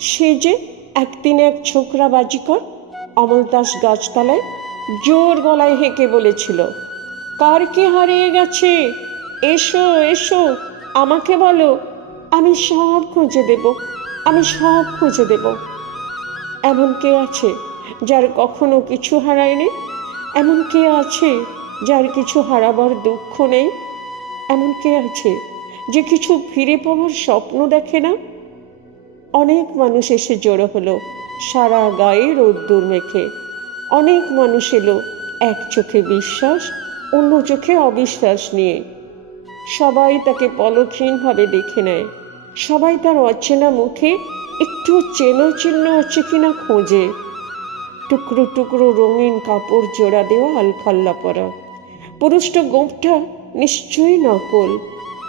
সে যে একদিন এক ছোকরা বাজিকর অমলদাস গাছতলায় জোর গলায় হেঁকে বলেছিল, কার কে হারিয়ে গেছে? এসো এসো, আমাকে বলো, আমি সব খুঁজে দেব, আমি সব খুঁজে দেব। এমন কে আছে যার কখনো কিছু হারায়নি এমন কে আছে যার কিছু হারাবার দুঃখ নেই? এমন কে আছে যে কিছু ফিরে পাওয়ার স্বপ্ন দেখে না? অনেক মানুষ এসে জড়ো হলো সারা গায়ে রোদ্দুর মেখে। অনেক মানুষ এলো এক চোখে বিশ্বাস, অন্য চোখে অবিশ্বাস নিয়ে। সবাই তাকে পলক্ষীনভাবে দেখে নেয়। সবাই তার অচেনা মুখে একটু চেনা চিহ্ন আছে কিনা খোঁজে। টুকরো টুকরো রঙিন কাপড় জোড়া দেওয়া আলখাল্লা পরা। পুরুষটা গোপটা নিশ্চয়ই নকল।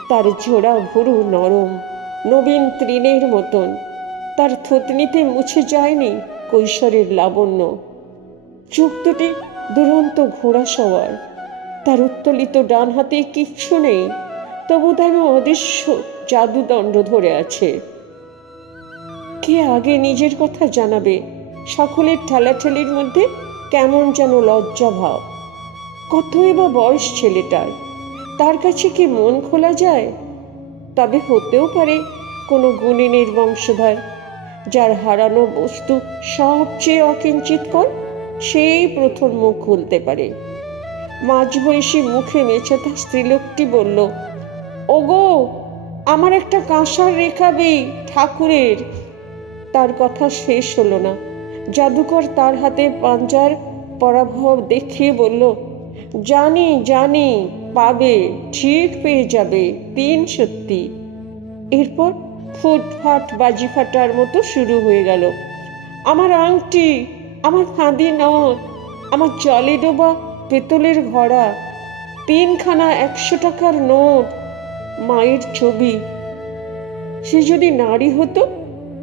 তার জোড়া ভুরু নরম, নবীন তৃণের মতন। তার থুতনিতে মুছে যায়নি কৈশোরের লাবণ্য। চোখ দুটি দুরন্ত ঘোড়া সওয়ার। তার উত্তোলিত ডান হাতে কিচ্ছু নেই, তবু যেন অদৃশ্য জাদুদণ্ড ধরে আছে। কে আগে নিজের কথা জানাবে সকলের ঠেলাঠেলির মধ্যে কেমন যেন লজ্জা ভাব। কতই বা বয়স ছেলেটার, তার কাছে কি মন খোলা যায়? তবে হতেও পারে কোনো গুণিনের বংশধর যার হারানো বস্তু সবচেয়ে অকিঞ্চিত কর সেই প্রথম মুখ খুলতে পারে। মাঝবয়সী মুখে মেছেতা স্ত্রীলোকটি বলল, ওগো, আমার একটা কাঁসার রেখাবে ঠাকুরের। তার কথা শেষ হলো না। জাদুকর তার হাতে পাঞ্জার পরাভব দেখিয়ে বলল, জানি জানি, পাবে, ঠিক পেয়ে যাবে, তিন সত্যি। এরপর ফুটফাট বাজি ফাটার মতো শুরু হয়ে গেল। আমার আংটি, আমার ফাঁদি নথ আমার জলে ডোবা পেতলের ঘড়া, তিনখানা একশো টাকার নোট, মায়ের ছবি। সে যদি নারী হতো,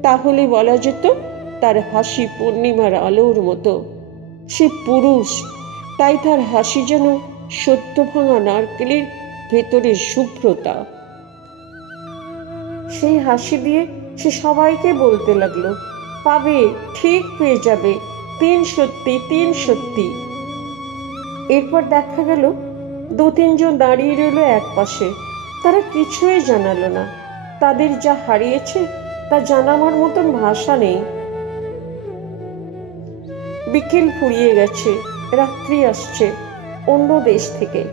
তাহলে বলা যেত তার হাসি পূর্ণিমার আলোর মতো। সে পুরুষ, তাই তার হাসি যেন সত্য ভাঙা নারকেলের ভেতরের শুভ্রতা। সেই হাসি দিয়ে সে সবাইকে বলতে লাগল, পাবে, ঠিক পেয়ে যাবে, তিন সত্যি তিন সত্যি। এরপর দেখা গেল, দু তিনজন দাঁড়িয়ে রইল এক পাশে। তারা কিছুই জানালো না। তাদের যা হারিয়েছে, তা জানাবার মতন ভাষা নেই। বিকেল ফুরিয়ে গেছে, রাত্রি আসছে, অন্য দেশ থেকে।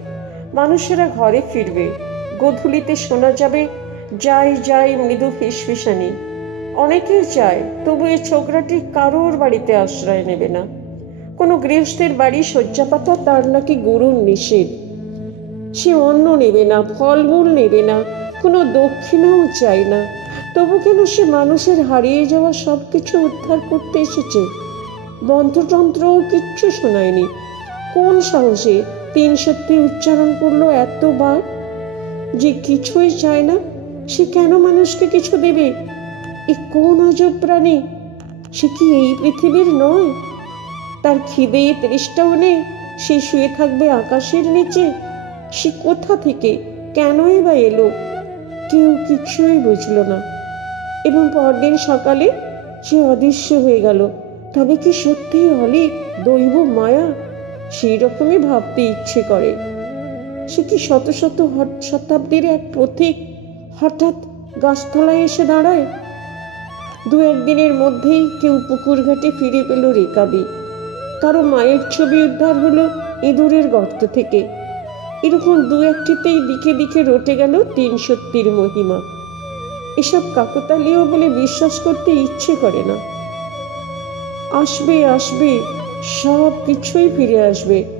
মানুষেরা ঘরে ফিরবে। গোধূলিতে শোনা যাবে যাই যাই, মৃদু ফিসফিসানি। অনেকেই চায়, তবু এই ছোকরাটি কারোর বাড়িতে আশ্রয় নেবে না। কোনো গৃহস্থের বাড়ি শয্যাপাতা তার নাকি গুরুর নিষেধ। সে অন্ন নেবে না, ফলমূল নেবে না, কোনো দক্ষিণাও চায় না। তবু কেন সে মানুষের হারিয়ে যাওয়া সব কিছু উদ্ধার করতে এসেছে? মন্ত্রতন্ত্রও কিচ্ছু শোনায়নি। কোন সাহসে তিন সত্যি উচ্চারণ করল এতবার? যে কিছুই চায় না সে কেন মানুষকে কিছু দেবে? এ কোন অজব প্রাণী? সে কি এই পৃথিবীর নয়? তার খিদে তৃষ্টাও নেই, সে শুয়ে থাকবে আকাশের নিচে। সে কোথা থেকে? কেনই বা এলো? কেউ কিছুই বুঝলো না। এবং পরদিন সকালে সে অদৃশ্য হয়ে গেল। তবে কি সত্যি অলিক দৈব মায়া? সেই রকমই ভাবতে ইচ্ছে করে। সে কি শত শত শতাব্দীর এক পথিক হঠাৎ গাছতলায় এসে দাঁড়ায়। দু একদিনের মধ্যেই কেউ পুকুর ঘাটে ফিরে পেল রেকাবি। কারও মায়ের ছবি উদ্ধার হলো ইঁদুরের গর্ত থেকে। এরকম দু একটিতেই দিকে দিকে রটে গেল তিন সত্যির মহিমা। এসব কাকতালীয় বলে বিশ্বাস করতে ইচ্ছে করে না। আসবে আসবে সব কিছুই ফিরে আসবে।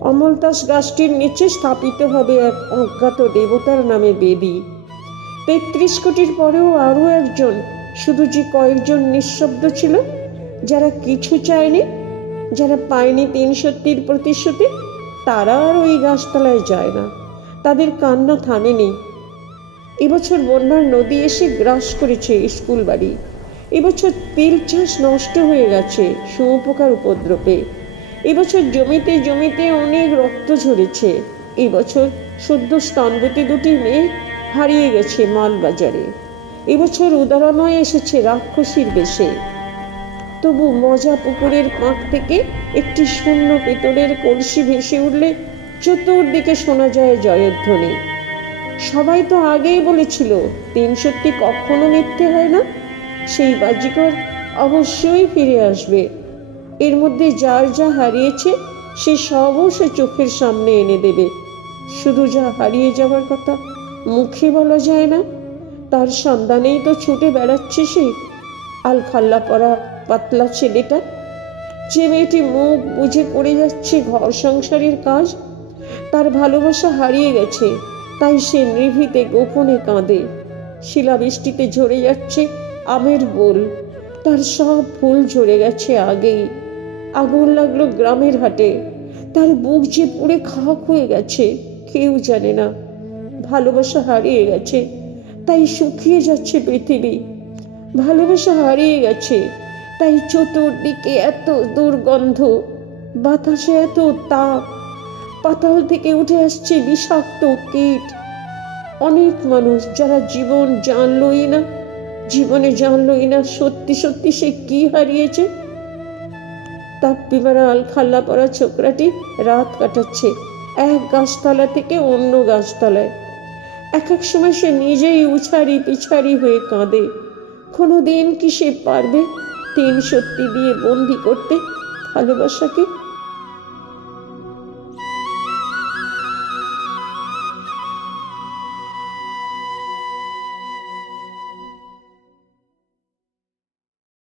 অমলদাস গাছটির নিচে স্থাপিত হবে এক অজ্ঞাত দেবতার নামে বেদী। তেত্রিশ কোটির পরেও আরও একজন, শুধু যে কয়েকজন নিঃশব্দ ছিল, যারা কিছু চায়নি, যারা পায়নি তিন সত্যির প্রতিশ্রুতি, তারা আর ওই গাছতলায় যায় না। তাদের কান্না থামেনি। এবছর বন্যার নদী এসে গ্রাস করেছে স্কুল বাড়ি এবছর তিল চাষ নষ্ট হয়ে গেছে শুঁয়োপোকার উপদ্রবে। এবছর জমিতে জমিতে অনেক রক্ত ঝরেছে। এবছর সদ্য স্তম্ভতে দুটি মেয়ে হারিয়ে গেছে মালবাজারে। এবছর উদারাময় এসেছে রাক্ষসীর বেশে। তবু মজা পুকুরের কাঁক থেকে একটি শূন্য পেতলের কলসি ভেসে উঠলে চতুর্দিকে শোনা যায় জয়ের ধ্বনি। সবাই তো আগেই বলেছিল, তিন সত্যি কখনো মিথ্যে হয় না। সেই বাজিকর অবশ্যই ফিরে আসবে। এর মধ্যে যার যা হারিয়েছে, সে সবও সে চোখের সামনে এনে দেবে। শুধু যা হারিয়ে যাওয়ার কথা, মুখে বলা যায় না। তার সন্ধানেই তো ছুটে বেড়াচ্ছে সে। আলখাল্লা পরা পাতলা ছেলেটা, যে মেয়েটি মুখ বুঝে করে যাচ্ছে ঘর সংসারের কাজ, তার ভালোবাসা হারিয়ে গেছে, তাই সে নিভৃতে গোপনে কাঁদে। শিলাবৃষ্টিতে ঝরে যাচ্ছে আমের বোল, তার সব ফুল ঝরে গেছে আগেই। আগুন লাগল গ্রামের হাটে। তার বুক যে পুড়ে খাক হয়ে গেছে, কেউ জানে না। ভালোবাসা হারিয়ে গেছে, তাই শুকিয়ে যাচ্ছে পৃথিবী। ভালোবাসা হারিয়ে গেছে, তাই চতুর্দিকে এত দুর্গন্ধ, বাতাসে এত তাপ, পাতাল থেকে উঠে আসছে বিষাক্ত কীট। অনেক মানুষ যারা জীবন জানলই না, জীবনে জানলই না সত্যি সত্যি সে কি হারিয়েছে তাপ বিমারা আলখাল্লা পরা ছোকরাটি রাত কাটাচ্ছে। এক গাছতলা থেকে অন্য গাছতলায়। এক এক সময় সে নিজেই উছারি পিছারি হয়ে কাঁদে। কোনো দিন কি সে পারবে তিন সত্যি দিয়ে বন্দি করতে ভালোবাসাকে?